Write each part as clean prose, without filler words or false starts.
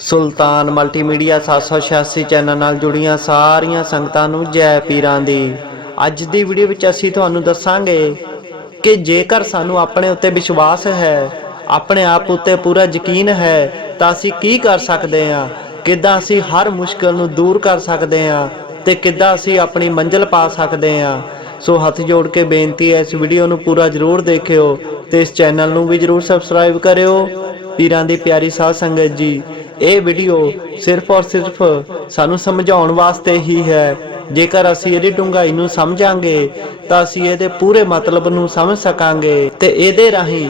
ਸੁਲਤਾਨ multimedia 786 channel ਨਾਲ ਜੁੜੀਆਂ ਸਾਰੀਆਂ ਸੰਗਤਾਂ ਨੂੰ ਜੈ ਪੀਰਾਂ ਦੀ। ਅੱਜ ਦੀ ਵੀਡੀਓ ਵਿੱਚ ਅਸੀਂ ਤੁਹਾਨੂੰ ਦੱਸਾਂਗੇ ਕਿ ਜੇਕਰ ਸਾਨੂੰ ਆਪਣੇ ਉੱਤੇ ਵਿਸ਼ਵਾਸ ਹੈ, ਆਪਣੇ ਆਪ ਉੱਤੇ ਪੂਰਾ ਯਕੀਨ ਹੈ ਤਾਂ ਅਸੀਂ ਕੀ ਕਰ ਸਕਦੇ ਹਾਂ, ਕਿੱਦਾਂ ਅਸੀਂ ਹਰ ਮੁਸ਼ਕਲ ਨੂੰ ਦੂਰ ਕਰ ਸਕਦੇ ਹਾਂ ਤੇ ਕਿੱਦਾਂ ਅਸੀਂ ਆਪਣੀ ਮੰਜ਼ਿਲ ਪਾ ਸਕਦੇ ਹਾਂ। ਸੋ ਹੱਥ ਜੋੜ ਕੇ ਬੇਨਤੀ ਹੈ, ਇਸ ਵੀਡੀਓ ਨੂੰ ਪੂਰਾ ਜ਼ਰੂਰ ਦੇਖਿਓ ਤੇ ਇਸ ਚੈਨਲ ਨੂੰ ਵੀ ਜ਼ਰੂਰ ਸਬਸਕ੍ਰਾਈਬ ਕਰਿਓ। ਪੀਰਾਂ ਦੀ ਪਿਆਰੀ ਸਾਧ ਸੰਗਤ ਜੀ, ਇਹ ਵੀਡੀਓ ਸਿਰਫ ਔਰ ਸਿਰਫ ਸਾਨੂੰ ਸਮਝਾਉਣ ਵਾਸਤੇ ਹੀ ਹੈ। ਜੇਕਰ ਅਸੀਂ ਇਹਦੀ ਡੂੰਘਾਈ ਨੂੰ ਸਮਝਾਂਗੇ ਤਾਂ ਅਸੀਂ ਇਹਦੇ ਪੂਰੇ ਮਤਲਬ ਨੂੰ ਸਮਝ ਸਕਾਂਗੇ ਤੇ ਇਹਦੇ ਰਾਹੀਂ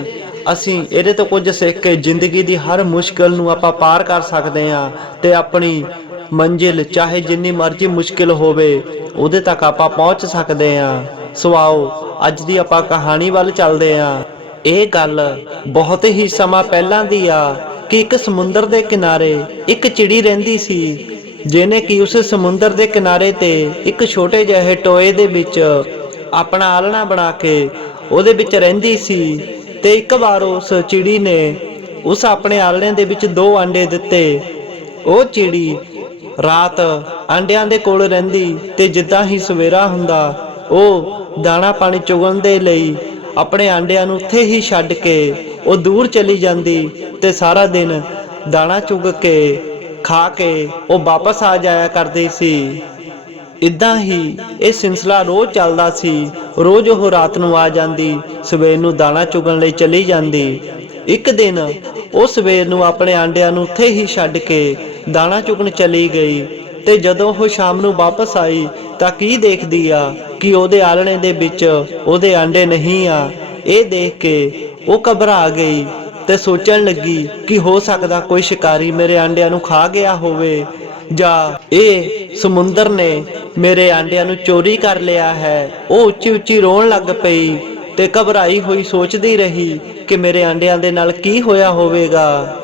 ਅਸੀਂ ਇਹਦੇ ਤੋਂ ਕੁਝ ਸਿੱਖ ਕੇ ਜ਼ਿੰਦਗੀ ਦੀ ਹਰ ਮੁਸ਼ਕਲ ਨੂੰ ਆਪਾਂ ਪਾਰ ਕਰ ਸਕਦੇ ਹਾਂ ਤੇ ਆਪਣੀ ਮੰਜ਼ਿਲ ਚਾਹੇ ਜਿੰਨੀ ਮਰਜ਼ੀ ਮੁਸ਼ਕਿਲ ਹੋਵੇ ਉਹਦੇ ਤੱਕ ਆਪਾਂ ਪਹੁੰਚ ਸਕਦੇ ਹਾਂ। ਸੋ ਆਓ ਅੱਜ ਦੀ ਆਪਾਂ ਕਹਾਣੀ ਵੱਲ ਚੱਲਦੇ ਹਾਂ। ਇਹ ਗੱਲ ਬਹੁਤ ਹੀ ਸਮਾਂ ਪਹਿਲਾਂ ਦੀ ਆ ਕਿ ਇੱਕ ਸਮੁੰਦਰ ਦੇ ਕਿਨਾਰੇ ਇੱਕ ਚਿੜੀ ਰਹਿੰਦੀ ਸੀ, ਜਿਹਨੇ ਕਿ ਉਸ ਸਮੁੰਦਰ ਦੇ ਕਿਨਾਰੇ ਤੇ ਇੱਕ ਛੋਟੇ ਜਿਹੇ ਟੋਏ ਦੇ ਵਿੱਚ ਆਪਣਾ ਆਲਣਾ ਬਣਾ ਕੇ ਉਹਦੇ ਵਿੱਚ ਰਹਿੰਦੀ ਸੀ। ਤੇ ਇੱਕ ਵਾਰ ਉਸ ਚਿੜੀ ਨੇ ਉਸ ਆਪਣੇ ਆਲਣੇ ਦੇ ਵਿੱਚ 2 ਅੰਡੇ ਦਿੱਤੇ। ਉਹ ਚਿੜੀ ਰਾਤ ਅੰਡਿਆਂ ਦੇ ਕੋਲ ਰਹਿੰਦੀ ਤੇ ਜਿੱਦਾਂ ਹੀ ਸਵੇਰਾ ਹੁੰਦਾ ਉਹ ਦਾਣਾ ਪਾਣੀ ਚੁਗਣ ਦੇ ਲਈ ਆਪਣੇ ਆਂਡਿਆਂ ਨੂੰ ਉੱਥੇ ਹੀ ਛੱਡ ਕੇ ਉਹ ਦੂਰ ਚਲੀ ਜਾਂਦੀ ਤੇ ਸਾਰਾ ਦਿਨ ਦਾਣਾ ਚੁਗ ਕੇ ਖਾ ਕੇ ਉਹ ਵਾਪਸ ਆ ਜਾਇਆ ਕਰਦੀ ਸੀ। ਇਦਾਂ ਹੀ ਇਹ ਸਿਲਸਿਲਾ ਰੋਜ਼ ਚੱਲਦਾ ਸੀ। ਰੋਜ਼ ਉਹ ਰਾਤ ਨੂੰ ਆ ਜਾਂਦੀ, ਸਵੇਰ ਨੂੰ ਦਾਣਾ ਚੁਗਣ ਲਈ ਚਲੀ ਜਾਂਦੀ। ਇੱਕ ਦਿਨ ਉਹ ਸਵੇਰ ਨੂੰ ਆਪਣੇ ਆਂਡਿਆਂ ਨੂੰ ਉੱਥੇ ਹੀ ਛੱਡ ਕੇ ਦਾਣਾ ਚੁਗਣ ਚਲੀ ਗਈ ਤੇ ਜਦੋਂ ਉਹ ਸ਼ਾਮ ਨੂੰ ਵਾਪਸ ਆਈ ਤਾਂ ਕੀ ਦੇਖਦੀ ਆ ਕਿ ਉਹਦੇ ਆਲਣੇ ਦੇ ਵਿੱਚ ਉਹਦੇ ਆਂਡੇ ਨਹੀਂ ਆ। ਇਹ ਦੇਖ ਕੇ ਉਹ ਘਬਰਾ ਗਈ ਤੇ ਸੋਚਣ ਲੱਗੀ ਕਿ ਹੋ ਸਕਦਾ ਕੋਈ ਸ਼ਿਕਾਰੀ ਮੇਰੇ ਆਂਡਿਆਂ ਨੂੰ ਖਾ ਗਿਆ ਹੋਵੇ ਜਾਂ ਇਹ ਸਮੁੰਦਰ ਨੇ ਮੇਰੇ ਆਂਡਿਆਂ ਨੂੰ ਚੋਰੀ ਕਰ ਲਿਆ ਹੈ। ਉਹ ਉੱਚੀ ਉੱਚੀ ਰੋਣ ਲੱਗ ਪਈ ਤੇ ਘਬਰਾਈ ਹੋਈ ਸੋਚਦੀ ਰਹੀ ਕਿ ਮੇਰੇ ਆਂਡਿਆਂ ਦੇ ਨਾਲ ਕੀ ਹੋਇਆ ਹੋਵੇਗਾ।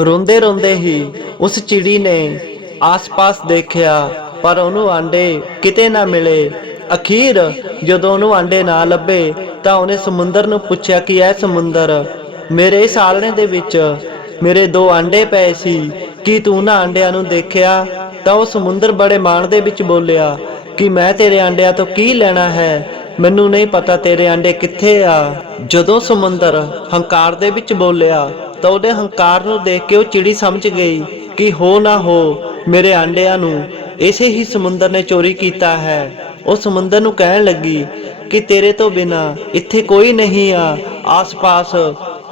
ਰੋਂਦੇ ਰੋਂਦੇ ਹੀ ਉਸ ਚਿੜੀ ਨੇ ਆਸ-ਪਾਸ ਦੇਖਿਆ ਪਰ ਉਹਨੂੰ ਆਂਡੇ ਕਿਤੇ ਨਾ ਮਿਲੇ। ਅਖੀਰ ਜਦੋਂ ਉਹਨੂੰ ਆਂਡੇ ਨਾ ਲੱਭੇ ਤਾਂ ਉਹਨੇ ਸਮੁੰਦਰ ਨੂੰ ਪੁੱਛਿਆ ਕਿ ਇਹ ਸਮੁੰਦਰ, ਮੇਰੇ ਇਸ ਆਲਣੇ ਦੇ ਵਿੱਚ ਮੇਰੇ 2 ਆਂਡੇ ਪਏ ਸੀ, ਕੀ ਤੂੰ ਨਾ ਆਂਡਿਆਂ ਨੂੰ ਦੇਖਿਆ? ਤਾਂ ਉਹ ਸਮੁੰਦਰ ਬੜੇ ਮਾਣ ਦੇ ਵਿੱਚ ਬੋਲਿਆ ਕਿ ਮੈਂ ਤੇਰੇ ਆਂਡਿਆਂ ਤੋਂ ਕੀ ਲੈਣਾ ਹੈ, ਮੈਨੂੰ ਨਹੀਂ ਪਤਾ ਤੇਰੇ ਆਂਡੇ ਕਿੱਥੇ ਆ। ਜਦੋਂ ਸਮੁੰਦਰ ਹੰਕਾਰ ਦੇ ਵਿੱਚ ਬੋਲਿਆ ਤਾਂ ਉਹਦੇ ਹੰਕਾਰ ਨੂੰ ਦੇਖ ਕੇ ਉਹ ਚਿੜੀ ਸਮਝ ਗਈ ਕਿ ਹੋ ਨਾ ਹੋ ਮੇਰੇ ਆਂਡਿਆਂ ਨੂੰ ਇਸੇ ਹੀ ਸਮੁੰਦਰ ਨੇ ਚੋਰੀ ਕੀਤਾ ਹੈ। ਉਹ ਸਮੁੰਦਰ ਨੂੰ ਕਹਿਣ ਲੱਗੀ ਕਿ ਤੇਰੇ ਤੋਂ ਬਿਨਾ ਇੱਥੇ ਕੋਈ ਨਹੀਂ ਆ, ਆਸ-ਪਾਸ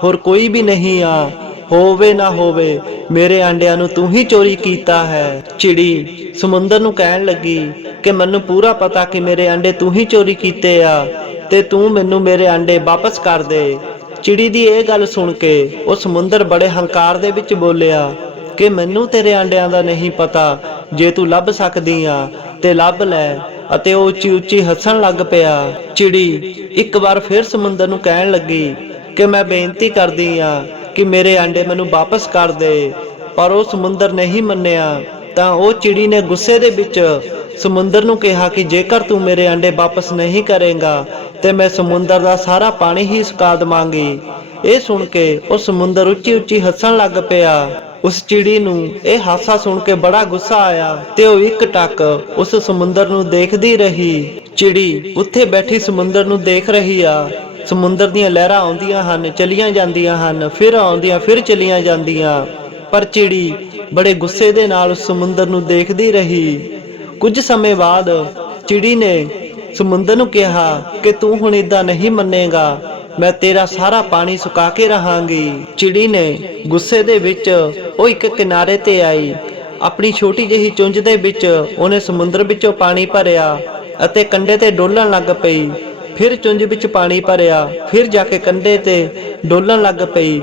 ਹੋਰ ਕੋਈ ਵੀ ਨਹੀਂ ਆ, ਹੋਵੇ ਨਾ ਹੋਵੇ ਮੇਰੇ ਆਂਡਿਆਂ ਨੂੰ ਤੂੰ ਹੀ ਚੋਰੀ ਕੀਤਾ ਹੈ। ਚਿੜੀ ਸਮੁੰਦਰ ਨੂੰ ਕਹਿਣ ਲੱਗੀ ਕਿ ਮੈਨੂੰ ਪੂਰਾ ਪਤਾ ਕਿ ਮੇਰੇ ਆਂਡੇ ਤੂੰ ਹੀ ਚੋਰੀ ਕੀਤੇ ਆ ਤੇ ਤੂੰ ਮੈਨੂੰ ਮੇਰੇ ਆਂਡੇ ਵਾਪਸ ਕਰ ਦੇ। ਚਿੜੀ ਦੀ ਇਹ ਗੱਲ ਸੁਣ ਕੇ ਉਹ ਸਮੁੰਦਰ ਬੜੇ ਹੰਕਾਰ ਦੇ ਵਿੱਚ ਬੋਲਿਆ ਕਿ ਮੈਨੂੰ ਤੇਰੇ ਆਂਡਿਆਂ ਦਾ ਨਹੀਂ ਪਤਾ, ਜੇ ਤੂੰ ਲੱਭ ਸਕਦੀ ਆ ਤੇ ਲੱਭ ਲੈ। ਅਤੇ ਉਹ ਉੱਚੀ ਉੱਚੀ ਹੱਸਣ ਲੱਗ ਪਿਆ। ਚਿੜੀ ਇੱਕ ਵਾਰ ਫਿਰ ਸਮੁੰਦਰ ਨੂੰ ਕਹਿਣ ਲੱਗੀ ਕਿ ਮੈਂ ਬੇਨਤੀ ਕਰਦੀ ਆ ਕਿ ਮੇਰੇ ਆਂਡੇ ਮੈਨੂੰ ਵਾਪਸ ਕਰ ਦੇ, ਪਰ ਉਹ ਸਮੁੰਦਰ ਨਹੀਂ ਮੰਨਿਆ। ਤਾਂ ਉਹ ਚਿੜੀ ਨੇ ਗੁੱਸੇ ਦੇ ਵਿੱਚ ਸਮੁੰਦਰ ਨੂੰ ਕਿਹਾ ਕਿ ਜੇਕਰ ਤੂੰ ਮੇਰੇ ਆਂਡੇ ਵਾਪਸ ਨਹੀਂ ਕਰੇਗਾ ਤੇ ਮੈਂ ਸਮੁੰਦਰ ਦਾ ਸਾਰਾ ਪਾਣੀ ਹੀ ਸੁਕਾ ਦੇਵਾਂਗੀ। ਇਹ ਸੁਣ ਕੇ ਉਹ ਸਮੁੰਦਰ ਉੱਚੀ ਉੱਚੀ ਹੱਸਣ ਲੱਗ ਪਿਆ। ਉਸ ਚਿੜੀ ਨੂੰ ਇਹ ਹਾਸਾ ਸੁਣ ਕੇ ਬੜਾ ਗੁੱਸਾ ਆਇਆ ਤੇ ਉਹ ਇੱਕ ਟੱਕ ਉਸ ਸਮੁੰਦਰ ਨੂੰ ਦੇਖਦੀ ਰਹੀ। ਚਿੜੀ ਉੱਥੇ ਬੈਠੀ ਸਮੁੰਦਰ ਨੂੰ ਦੇਖ ਰਹੀ ਆ। ਸਮੁੰਦਰ ਦੀਆਂ ਲਹਿਰਾਂ ਆਉਂਦੀਆਂ ਹਨ, ਚਲੀਆਂ ਜਾਂਦੀਆਂ ਹਨ, ਫਿਰ ਆਉਂਦੀਆਂ ਫਿਰ ਚਲੀਆਂ ਜਾਂਦੀਆਂ, ਪਰ ਚਿੜੀ ਬੜੇ ਗੁੱਸੇ ਦੇ ਨਾਲ ਉਸ ਸਮੁੰਦਰ ਨੂੰ ਦੇਖਦੀ ਰਹੀ। ਕੁਝ ਸਮੇਂ ਬਾਅਦ ਚਿੜੀ ਨੇ ਸਮੁੰਦਰ ਨੂੰ ਕਿਹਾ ਕਿ ਤੂੰ ਹੁਣ ਏਦਾਂ ਨਹੀਂ ਮੰਨੇਗਾ, ਮੈਂ ਤੇਰਾ ਸਾਰਾ ਪਾਣੀ ਸੁਕਾ ਕੇ ਰਹਾਂਗੀ। ਚਿੜੀ ਨੇ ਗੁੱਸੇ ਦੇ ਵਿੱਚ ਉਹ ਇੱਕ ਕਿਨਾਰੇ ਤੇ ਆਈ। ਆਪਣੀ ਛੋਟੀ ਜਿਹੀ ਚੁੰਝ ਦੇ ਵਿੱਚ ਉਹਨੇ ਸਮੁੰਦਰ ਵਿੱਚੋਂ ਪਾਣੀ ਭਰਿਆ ਅਤੇ ਕੰਢੇ ਤੇ ਡੋਲਣ ਲੱਗ ਪਈ। ਫਿਰ ਚੁੰਝ ਵਿੱਚ ਪਾਣੀ ਭਰਿਆ, ਫਿਰ ਜਾ ਕੇ ਕੰਢੇ ਤੇ ਡੋਲਣ ਲੱਗ ਪਈ।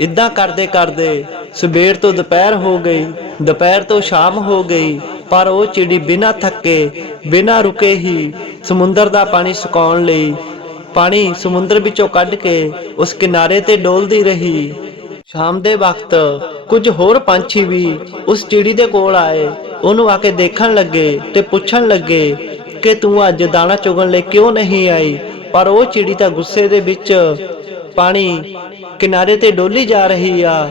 ਇਦਾਂ ਕਰਦੇ ਕਰਦੇ ਸਵੇਰ ਤੋਂ ਦੁਪਹਿਰ ਹੋ ਗਈ, ਦੁਪਹਿਰ ਤੋਂ ਸ਼ਾਮ ਹੋ ਗਈ, ਪਰ ਉਹ ਚਿੜੀ ਬਿਨਾਂ ਥੱਕੇ ਬਿਨਾਂ ਰੁਕੇ ਹੀ ਸਮੁੰਦਰ ਦਾ ਪਾਣੀ ਸੁਕਾਉਣ ਲਈ ਪਾਣੀ ਸਮੁੰਦਰ ਵਿੱਚੋਂ ਕੱਢ ਕੇ ਉਸ ਕਿਨਾਰੇ ਤੇ ਡੋਲਦੀ ਰਹੀ। ਸ਼ਾਮ ਦੇ ਵਕਤ ਕੁਝ ਹੋਰ ਪੰਛੀ ਵੀ ਉਸ ਚਿੜੀ ਦੇ ਕੋਲ ਆਏ। ਉਹਨੂੰ ਆ ਕੇ ਦੇਖਣ ਲੱਗੇ ਤੇ ਪੁੱਛਣ ਲੱਗੇ ਕਿ ਤੂੰ ਅੱਜ ਦਾਣਾ ਚੁਗਣ ਲਈ ਕਿਉਂ ਨਹੀਂ ਆਈ? ਪਰ ਉਹ ਚਿੜੀ ਤਾਂ ਗੁੱਸੇ ਦੇ ਵਿੱਚ ਪਾਣੀ ਕਿਨਾਰੇ ਤੇ ਡੋਲੀ ਜਾ ਰਹੀ ਆ।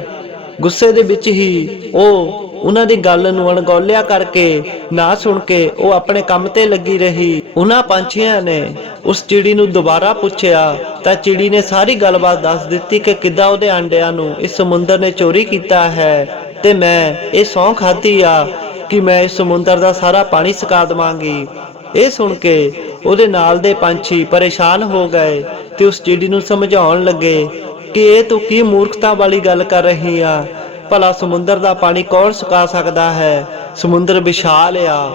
ਗੁੱਸੇ ਦੇ ਵਿੱਚ ਹੀ ਉਹ ਉਹਨਾਂ ਦੀ ਗੱਲ ਨੂੰ ਅਣਗੌਲਿਆ ਕਰਕੇ ਨਾ ਸੁਣ ਕੇ ਉਹ ਆਪਣੇ ਕੰਮ ਤੇ ਲੱਗੀ ਰਹੀ। ਉਹਨਾਂ ਪੰਛੀਆਂ ਨੇ ਉਸ ਚਿੜੀ ਨੂੰ ਦੁਬਾਰਾ ਪੁੱਛਿਆ ਤਾਂ ਚਿੜੀ ਨੇ ਸਾਰੀ ਗੱਲਬਾਤ ਦੱਸ ਦਿੱਤੀ ਕਿ ਕਿੱਦਾਂ ਉਹਦੇ ਆਂਡਿਆਂ ਨੂੰ ਇਸ ਸਮੁੰਦਰ ਨੇ ਚੋਰੀ ਕੀਤਾ ਹੈ ਤੇ ਮੈਂ ਇਹ ਸਹੁੰ ਖਾਧੀ ਆ ਕਿ ਮੈਂ ਇਸ ਸਮੁੰਦਰ ਦਾ ਸਾਰਾ ਪਾਣੀ ਸੁਕਾ ਦੇਵਾਂਗੀ। ਇਹ ਸੁਣ ਕੇ ਉਹਦੇ ਨਾਲ ਦੇ ਪੰਛੀ ਪਰੇਸ਼ਾਨ ਹੋ ਗਏ ਤੇ ਉਸ ਚਿੜੀ ਨੂੰ ਸਮਝਾਉਣ ਲੱਗੇ ਕਿ ਇਹ ਤੂੰ ਕੀ ਮੂਰਖਤਾ ਵਾਲੀ ਗੱਲ ਕਰ ਰਹੀ ਆ, ਭਲਾ ਸਮੁੰਦਰ ਦਾ ਪਾਣੀ ਕੌਣ ਸੁਕਾ ਸਕਦਾ ਹੈ? ਸਮੁੰਦਰ ਵਿਸ਼ਾਲ ਆ,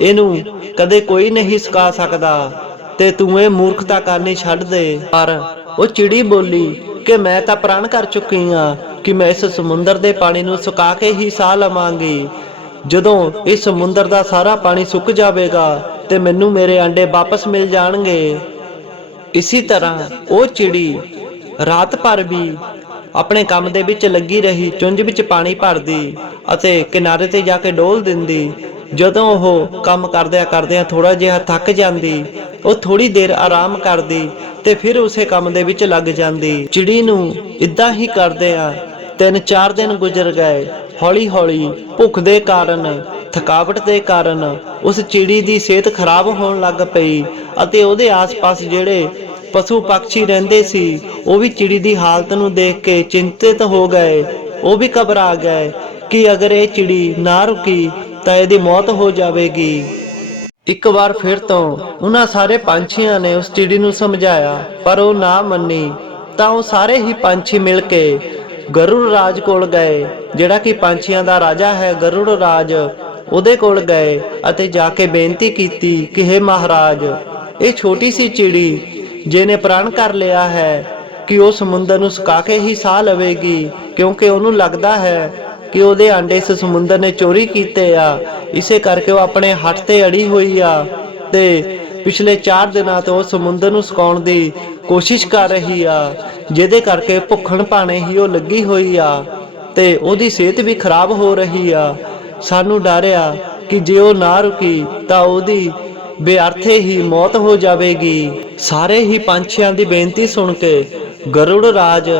ਇਹਨੂੰ ਕਦੇ ਕੋਈ ਨਹੀਂ ਸੁਕਾ ਸਕਦਾ ਤੇ ਤੂੰ ਇਹ ਮੂਰਖਤਾ ਕਰਨੀ ਛੱਡ ਦੇ। ਪਰ ਉਹ ਚਿੜੀ ਬੋਲੀ ਕਿ ਮੈਂ ਤਾਂ ਪ੍ਰਣ ਕਰ ਚੁੱਕੀ ਆ ਕਿ ਮੈਂ ਇਸ ਸਮੁੰਦਰ ਦੇ ਪਾਣੀ ਨੂੰ ਸੁਕਾ ਕੇ ਹੀ ਸਾਹ ਲਵਾਂਗੀ। ਜਦੋਂ ਇਸ ਸਮੁੰਦਰ ਦਾ ਸਾਰਾ ਪਾਣੀ ਸੁੱਕ ਜਾਵੇਗਾ ਤੇ ਮੈਨੂੰ ਮੇਰੇ ਅੰਡੇ ਵਾਪਸ ਮਿਲ ਜਾਣਗੇ। ਇਸੇ ਤਰ੍ਹਾਂ ਉਹ ਚਿੜੀ ਰਾਤ ਭਰ ਵੀ ਆਪਣੇ ਕੰਮ ਦੇ ਵਿੱਚ ਲੱਗੀ ਰਹੀ, ਚੁੰਝ ਵਿੱਚ ਪਾਣੀ ਭਰਦੀ ਅਤੇ ਕਿਨਾਰੇ ਤੇ ਜਾ ਕੇ ਡੋਲ ਦਿੰਦੀ। ਜਦੋਂ ਉਹ ਕੰਮ ਕਰਦਿਆਂ ਥੋੜਾ ਜਿਹਾ ਥੱਕ ਜਾਂਦੀ, ਉਹ ਥੋੜੀ ਦੇਰ ਆਰਾਮ ਕਰਦੀ ਤੇ ਫਿਰ ਉਸੇ ਕੰਮ ਦੇ ਵਿੱਚ ਲੱਗ ਜਾਂਦੀ। ਚਿੜੀ ਨੂੰ ਇਦਾਂ ਹੀ ਕਰਦਿਆਂ 3-4 ਦਿਨ ਗੁਜ਼ਰ ਗਏ। ਹੌਲੀ ਹੌਲੀ ਭੁੱਖ ਦੇ ਕਾਰਨ, ਥਕਾਵਟ ਦੇ ਕਾਰਨ ਉਸ ਚਿੜੀ ਦੀ ਸਿਹਤ ਖਰਾਬ ਹੋਣ ਲੱਗ ਪਈ ਅਤੇ ਉਹਦੇ ਆਸ-ਪਾਸ ਜਿਹੜੇ ਪਸ਼ੂ ਪੰਛੀ ਰਹਿੰਦੇ ਸੀ ਉਹ ਵੀ ਚਿੜੀ ਦੀ ਹਾਲਤ ਨੂੰ ਦੇਖ ਕੇ ਚਿੰਤਿਤ ਹੋ ਗਏ। ਉਹ ਵੀ ਘਬਰਾ ਗਏ ਕਿ ਅਗਰ ਇਹ ਚਿੜੀ ਨਾ ਰੁਕੀ ਤਾਂ ਇਹਦੀ ਮੌਤ ਹੋ ਜਾਵੇਗੀ। ਇੱਕ ਵਾਰ ਫਿਰ ਤੋਂ ਉਹਨਾਂ ਸਾਰੇ ਪੰਛੀਆਂ ਨੇ ਉਸ ਚਿੜੀ ਨੂੰ ਸਮਝਾਇਆ ਪਰ ਉਹ ਨਾ ਮੰਨੀ। ਤਾਂ ਉਹ ਸਾਰੇ ਹੀ ਪੰਛੀ ਮਿਲ ਕੇ ਗਰੁੜ ਰਾਜ ਕੋਲ ਗਏ, ਜਿਹੜਾ ਕਿ ਪੰਛੀਆਂ ਦਾ ਰਾਜਾ ਹੈ। ਗਰੁੜ ਰਾਜ ਉਹਦੇ ਕੋਲ ਗਏ ਅਤੇ ਜਾ ਕੇ ਬੇਨਤੀ ਕੀਤੀ ਕਿ ਹੇ ਮਹਾਰਾਜ, ਇਹ ਛੋਟੀ ਸੀ ਚਿੜੀ ਜਿਹਨੇ ਪ੍ਰਣ ਕਰ ਲਿਆ ਹੈ ਕਿ ਉਹ ਸਮੁੰਦਰ ਨੂੰ ਸੁਕਾ ਕੇ ਹੀ ਸਾਹ ਲਵੇਗੀ, ਕਿਉਂਕਿ ਉਹਨੂੰ ਲੱਗਦਾ ਹੈ ਕਿ ਉਹਦੇ ਆਂਡੇ ਇਸ ਸਮੁੰਦਰ ਨੇ ਚੋਰੀ ਕੀਤੇ ਆ। ਇਸੇ ਕਰਕੇ ਉਹ ਆਪਣੇ ਹੱਥ ਤੇ ਅੜੀ ਹੋਈ ਆ ਤੇ ਪਿਛਲੇ 4 ਦਿਨਾਂ ਤੋਂ ਸਮੁੰਦਰ ਨੂੰ ਸੁਕਾਉਣ ਦੀ ਕੋਸ਼ਿਸ਼ ਕਰ ਰਹੀ ਆ, ਜਿਹਦੇ ਕਰਕੇ ਭੁੱਖਣ ਭਾਣੇ ਹੀ ਉਹ ਲੱਗੀ ਹੋਈ ਆ ਤੇ ਉਹਦੀ ਸਿਹਤ ਵੀ ਖਰਾਬ ਹੋ ਰਹੀ ਆ। ਸਾਨੂੰ ਡਰ ਆ ਕਿ ਜੇ ਉਹ ਨਾ ਰੁਕੀ ਤਾਂ ਉਹਦੀ ਬੇਅਰਥੇ ਹੀ ਮੌਤ ਹੋ ਜਾਵੇਗੀ। ਸਾਰੇ ਹੀ ਪੰਛੀਆਂ ਦੀ ਬੇਨਤੀ ਸੁਣ ਕੇ ਗਰੁੜ ਰਾਜ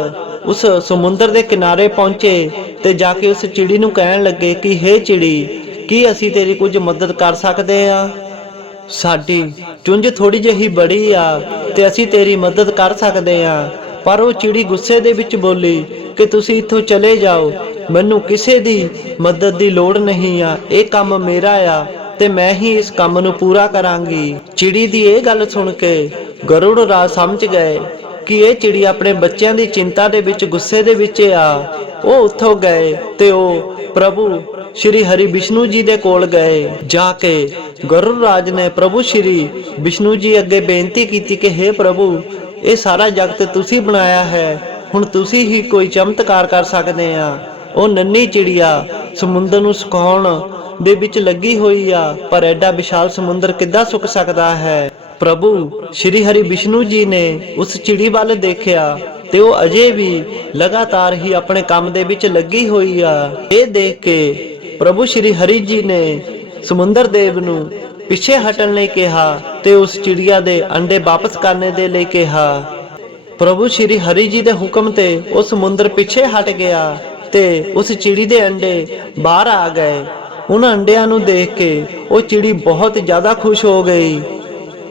ਉਸ ਸਮੁੰਦਰ ਦੇ ਕਿਨਾਰੇ ਪਹੁੰਚੇ ਤੇ ਜਾ ਕੇ ਉਸ ਚਿੜੀ ਨੂੰ ਕਹਿਣ ਲੱਗੇ ਕਿ ਹੇ ਚਿੜੀ, ਕੀ ਅਸੀਂ ਤੇਰੀ ਕੁਝ ਮਦਦ ਕਰ ਸਕਦੇ ਆ? ਸਾਡੀ ਚੁੰਝ ਥੋੜੀ ਜਿਹੀ ਬੜੀ ਆ ਤੇ ਅਸੀਂ ਤੇਰੀ ਮਦਦ ਕਰ ਸਕਦੇ ਆ। ਪਰ ਉਹ ਚਿੜੀ ਗੁੱਸੇ ਦੇ ਵਿੱਚ ਬੋਲੀ ਕਿ ਤੁਸੀਂ ਇੱਥੋਂ ਚਲੇ ਜਾਓ, ਮੈਨੂੰ ਕਿਸੇ ਦੀ ਮਦਦ ਦੀ ਲੋੜ ਨਹੀਂ ਆ, ਇਹ ਕੰਮ ਮੇਰਾ ਆ ਤੇ ਮੈਂ ਹੀ ਇਸ ਕੰਮ ਨੂੰ ਪੂਰਾ ਕਰਾਂਗੀ। ਚਿੜੀ ਦੀ ਇਹ ਗੱਲ ਸੁਣ ਕੇ ਗਰੁੜ ਰਾਜ ਸਮਝ ਗਏ ਕਿ ਇਹ ਚਿੜੀ ਆਪਣੇ ਬੱਚਿਆਂ ਦੀ ਚਿੰਤਾ ਦੇ ਵਿੱਚ ਗੁੱਸੇ ਦੇ ਵਿੱਚ ਆ। ਉਹ ਉੱਥੋਂ ਗਏ ਤੇ ਉਹ ਪ੍ਰਭੂ ਸ਼੍ਰੀ ਹਰਿ ਵਿਸ਼ਨੂੰ ਜੀ ਦੇ ਕੋਲ ਗਏ। ਜਾ ਕੇ ਗਰੁੜ ਰਾਜ ਨੇ ਪ੍ਰਭੂ ਸ਼੍ਰੀ ਵਿਸ਼ਨੂੰ ਜੀ ਅੱਗੇ ਬੇਨਤੀ ਕੀਤੀ ਕਿ ਹੇ ਪ੍ਰਭੂ, ਇਹ ਸਾਰਾ ਜਗਤ ਤੁਸੀਂ ਬਣਾਇਆ ਹੈ, ਹੁਣ ਤੁਸੀਂ ਹੀ ਕੋਈ ਚਮਤਕਾਰ ਕਰ ਸਕਦੇ ਆ। ਉਹ ਨੰਨੀ ਚਿੜੀਆ ਸਮੁੰਦਰ ਨੂੰ ਸੁਕਾਉਣ ਦੇ ਵਿੱਚ ਲੱਗੀ ਹੋਈ ਆ, ਪਰ ਐਡਾ ਵਿਸ਼ਾਲ ਸਮੁੰਦਰ ਕਿੱਦਾਂ ਸੁੱਕ ਸਕਦਾ ਹੈ? ਪ੍ਰਭੂ ਸ਼੍ਰੀ ਹਰਿ ਵਿਸ਼ਨੂੰ ਜੀ ਨੇ ਉਸ ਚਿੜੀ ਵੱਲ ਦੇਖਿਆ ਤੇ ਉਹ ਅਜੇ ਵੀ ਲਗਾਤਾਰ ਹੀ ਆਪਣੇ ਕੰਮ ਦੇ ਵਿੱਚ ਲੱਗੀ ਹੋਈ ਆ। ਇਹ ਦੇਖ ਕੇ ਪ੍ਰਭੂ ਸ਼੍ਰੀ ਹਰਿ ਜੀ ਨੇ ਸਮੁੰਦਰ ਦੇਵ ਨੂੰ ਪਿੱਛੇ ਹਟਣ ਲਈ ਕਿਹਾ ਤੇ ਉਸ ਚਿੜੀਆ ਦੇ ਅੰਡੇ ਵਾਪਸ ਕਰਨੇ ਦੇ ਲਈ ਕਿਹਾ। ਪ੍ਰਭੂ ਸ਼੍ਰੀ ਹਰਿ ਜੀ ਦੇ ਹੁਕਮ ਤੇ ਉਹ ਸਮੁੰਦਰ ਪਿੱਛੇ ਹਟ ਗਿਆ ਤੇ ਉਸ ਚਿੜੀ ਦੇ ਅੰਡੇ ਬਾਹਰ ਆ ਗਏ। ਉਹਨਾਂ ਅੰਡਿਆਂ ਨੂੰ ਦੇਖ ਕੇ ਉਹ ਚਿੜੀ ਬਹੁਤ ਜ਼ਿਆਦਾ ਖੁਸ਼ ਹੋ ਗਈ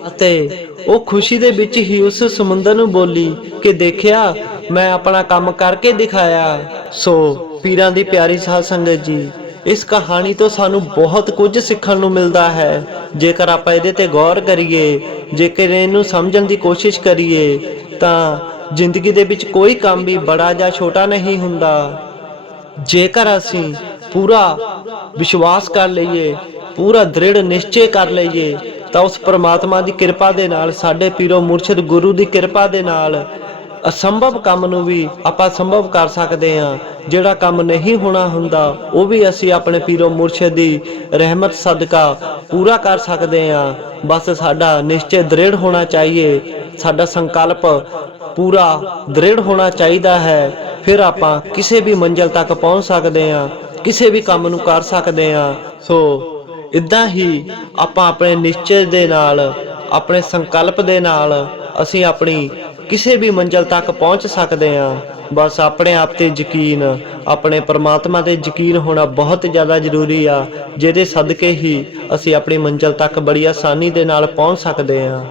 ਅਤੇ ਉਹ ਖੁਸ਼ੀ ਦੇ ਵਿੱਚ ਹੀ ਉਸ ਸਮੁੰਦਰ ਨੂੰ ਬੋਲੀ ਕਿ ਦੇਖਿਆ, ਮੈਂ ਆਪਣਾ ਕੰਮ ਕਰਕੇ ਦਿਖਾਇਆ। ਸੋ ਪੀਰਾਂ ਦੀ ਪਿਆਰੀ ਸਾਧ ਸੰਗਤ ਜੀ, ਇਸ ਕਹਾਣੀ ਤੋਂ ਸਾਨੂੰ ਬਹੁਤ ਕੁਝ ਸਿੱਖਣ ਨੂੰ ਮਿਲਦਾ ਹੈ। ਜੇਕਰ ਆਪਾਂ ਇਹਦੇ ਤੇ ਗੌਰ ਕਰੀਏ, ਜੇਕਰ ਇਹਨੂੰ ਸਮਝਣ ਦੀ ਕੋਸ਼ਿਸ਼ ਕਰੀਏ ਤਾਂ ਜ਼ਿੰਦਗੀ ਦੇ ਵਿੱਚ ਕੋਈ ਕੰਮ ਵੀ ਬੜਾ ਜਾਂ ਛੋਟਾ ਨਹੀਂ ਹੁੰਦਾ। ਜੇਕਰ ਅਸੀਂ ਪੂਰਾ ਵਿਸ਼ਵਾਸ ਕਰ ਲਈਏ, ਪੂਰਾ ਦ੍ਰਿੜ ਨਿਸ਼ਚੇ ਕਰ ਲਈਏ ਤਾਂ ਉਸ ਪ੍ਰਮਾਤਮਾ ਦੀ ਕਿਰਪਾ ਦੇ ਨਾਲ, ਸਾਡੇ ਪੀਰੋ ਮੁਰਸ਼ਿਦ ਗੁਰੂ ਦੀ ਕਿਰਪਾ ਦੇ ਨਾਲ ਅਸੰਭਵ ਕੰਮ ਨੂੰ ਵੀ ਆਪਾਂ ਸੰਭਵ ਕਰ ਸਕਦੇ ਹਾਂ। ਜਿਹੜਾ ਕੰਮ ਨਹੀਂ ਹੋਣਾ ਹੁੰਦਾ ਉਹ ਵੀ ਅਸੀਂ ਆਪਣੇ ਪੀਰੋ ਮੁਰਸ਼ਿਦ ਦੀ ਰਹਿਮਤ ਸਦਕਾ ਪੂਰਾ ਕਰ ਸਕਦੇ ਹਾਂ। ਬਸ ਸਾਡਾ ਨਿਸ਼ਚੇ ਦ੍ਰਿੜ ਹੋਣਾ ਚਾਹੀਏ, ਸਾਡਾ ਸੰਕਲਪ ਪੂਰਾ ਦ੍ਰਿੜ ਹੋਣਾ ਚਾਹੀਦਾ ਹੈ। ਫਿਰ ਆਪਾਂ ਕਿਸੇ ਵੀ ਮੰਜ਼ਿਲ ਤੱਕ ਪਹੁੰਚ ਸਕਦੇ ਹਾਂ, ਕਿਸੇ ਵੀ ਕੰਮ ਨੂੰ ਕਰ ਸਕਦੇ ਹਾਂ। ਸੋ ਇਦਾਂ ਹੀ ਆਪਾਂ ਆਪਣੇ ਨਿਸ਼ਚੇ ਦੇ ਨਾਲ, ਆਪਣੇ ਸੰਕਲਪ ਦੇ ਨਾਲ ਅਸੀਂ ਆਪਣੀ ਕਿਸੇ ਵੀ ਮੰਜ਼ਿਲ ਤੱਕ ਪਹੁੰਚ ਸਕਦੇ ਹਾਂ। ਬਸ ਆਪਣੇ ਆਪ ਤੇ ਯਕੀਨ, ਆਪਣੇ ਪਰਮਾਤਮਾ ਤੇ ਯਕੀਨ ਹੋਣਾ ਬਹੁਤ ਜ਼ਿਆਦਾ ਜ਼ਰੂਰੀ ਆ, ਜਿਹਦੇ ਸਦਕੇ ਹੀ ਅਸੀਂ ਆਪਣੀ ਮੰਜ਼ਿਲ ਤੱਕ ਬੜੀ ਆਸਾਨੀ ਦੇ ਨਾਲ ਪਹੁੰਚ ਸਕਦੇ ਹਾਂ।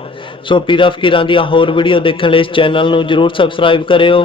ਸੋ ਪੀਰਾਂ ਫਕੀਰਾਂ ਦੀਆਂ ਹੋਰ ਵੀਡੀਓ ਦੇਖਣ ਲਈ ਇਸ ਚੈਨਲ ਨੂੰ ਜ਼ਰੂਰ ਸਬਸਕ੍ਰਾਈਬ ਕਰਿਓ।